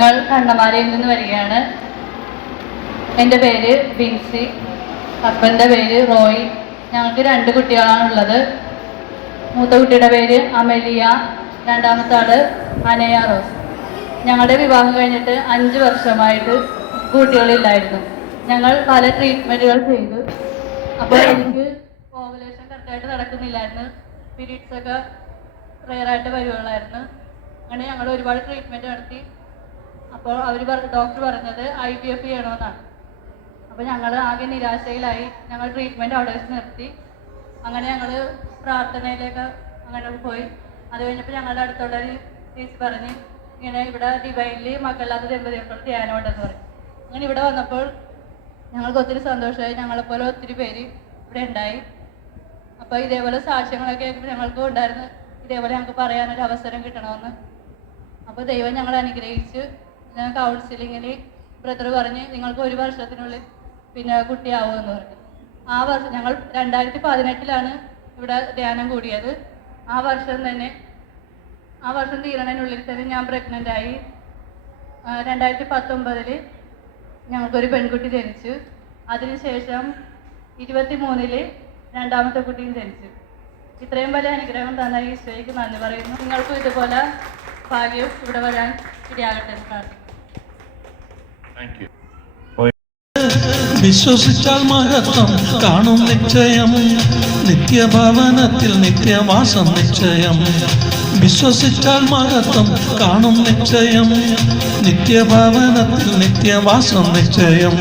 കണ്ണമാലയിൽ നിന്ന് വരികയാണ്. എന്റെ പേര് ബിൻസി ഹസ്ബന്റെ പേര് റോയ്. ഞങ്ങൾക്ക് രണ്ട് കുട്ടികളാണ് ഉള്ളത്. മൂത്ത കുട്ടിയുടെ പേര് അമലിയ. രണ്ടാമത്തെ ആൾ അനയ റോസ്. ഞങ്ങളുടെ വിവാഹം കഴിഞ്ഞിട്ട് അഞ്ച് വർഷമായിട്ട് കുട്ടികളില്ലായിരുന്നു. ഞങ്ങൾ പല ട്രീറ്റ്മെന്റുകൾ ചെയ്തു. അപ്പോൾ എനിക്ക് ഓവലേഷൻ കറക്റ്റായിട്ട് നടക്കുന്നില്ലായിരുന്നു. പീരീഡ്സ് ഒക്കെ റെയറായിട്ട് വരുവുള്ളായിരുന്നു അങ്ങനെ ഞങ്ങൾ ഒരുപാട് ട്രീറ്റ്മെന്റ് നടത്തി. അപ്പോൾ അവർ പറഞ്ഞു ഡോക്ടർ പറഞ്ഞത് ഐ ബി എഫ് ചെയ്യണമെന്നാണ് അപ്പോൾ ഞങ്ങൾ ആകെ നിരാശയിലായി. ഞങ്ങൾ ട്രീറ്റ്മെന്റ് അവിടെ വെച്ച് നിർത്തി. അങ്ങനെ ഞങ്ങൾ പ്രാർത്ഥനയിലേക്ക് അങ്ങനെ പോയി. അത് കഴിഞ്ഞപ്പോൾ ഞങ്ങളുടെ അടുത്തുള്ള ഒരു ചേച്ചി പറഞ്ഞ് ഇങ്ങനെ ഇവിടെ ഡിവൈനിൽ മക്കളില്ലാത്ത ദമ്പതികൾക്കുള്ള ധ്യാനം ഉണ്ടെന്ന് പറയും അങ്ങനെ ഇവിടെ വന്നപ്പോൾ ഞങ്ങൾക്ക് ഒത്തിരി സന്തോഷമായി. ഞങ്ങളെപ്പോലെ ഒത്തിരി പേര് ഇവിടെ ഉണ്ടായി. അപ്പോൾ ഇതേപോലെ സാക്ഷ്യങ്ങളൊക്കെ ഞങ്ങൾക്കും ഉണ്ടായിരുന്നു. ഇതേപോലെ ഞങ്ങൾക്ക് പറയാനൊരു അവസരം കിട്ടണമെന്ന്. അപ്പോൾ ദൈവം ഞങ്ങളെ അനുഗ്രഹിച്ച് ഞാൻ കൗൺസിലിങ്ങിൽ ബ്രദർ പറഞ്ഞ് നിങ്ങൾക്ക് ഒരു വർഷത്തിനുള്ളിൽ പിന്നെ കുട്ടിയാവുമെന്ന് പറഞ്ഞു. ആ വർഷം ഞങ്ങൾ രണ്ടായിരത്തി പതിനെട്ടിലാണ് ഇവിടെ ധ്യാനം കൂടിയത്. ആ വർഷം തന്നെ ആ വർഷം തീരണതിനുള്ളിൽ തന്നെ ഞാൻ പ്രഗ്നന്റ് ആയി. രണ്ടായിരത്തി പത്തൊമ്പതിൽ ഞങ്ങൾക്കൊരു പെൺകുട്ടി ജനിച്ചു. അതിനുശേഷം ഇരുപത്തി മൂന്നിൽ രണ്ടാമത്തെ കുട്ടിയും ജനിച്ചു. ഇത്രയും വലിയ അനുഗ്രഹം തന്ന ഈശോയ്ക്ക് നന്ദി പറയുന്നു. നിങ്ങൾക്കും ഇതുപോലെ ഭാഗ്യം ഇവിടെ വരാൻ ഇടയാകട്ടെ എന്ന് പ്രാർത്ഥിക്കുന്നു. വിശ്വസിച്ചാൽ മഹത്വം കാണും നിശ്ചയം. നിത്യഭവനത്തിൽ നിത്യവാസം നിശ്ചയം. വിശ്വസിച്ചാൽ മഹത്വം കാണും നിശ്ചയം. നിത്യഭവനത്തിൽ നിത്യവാസം നിശ്ചയം.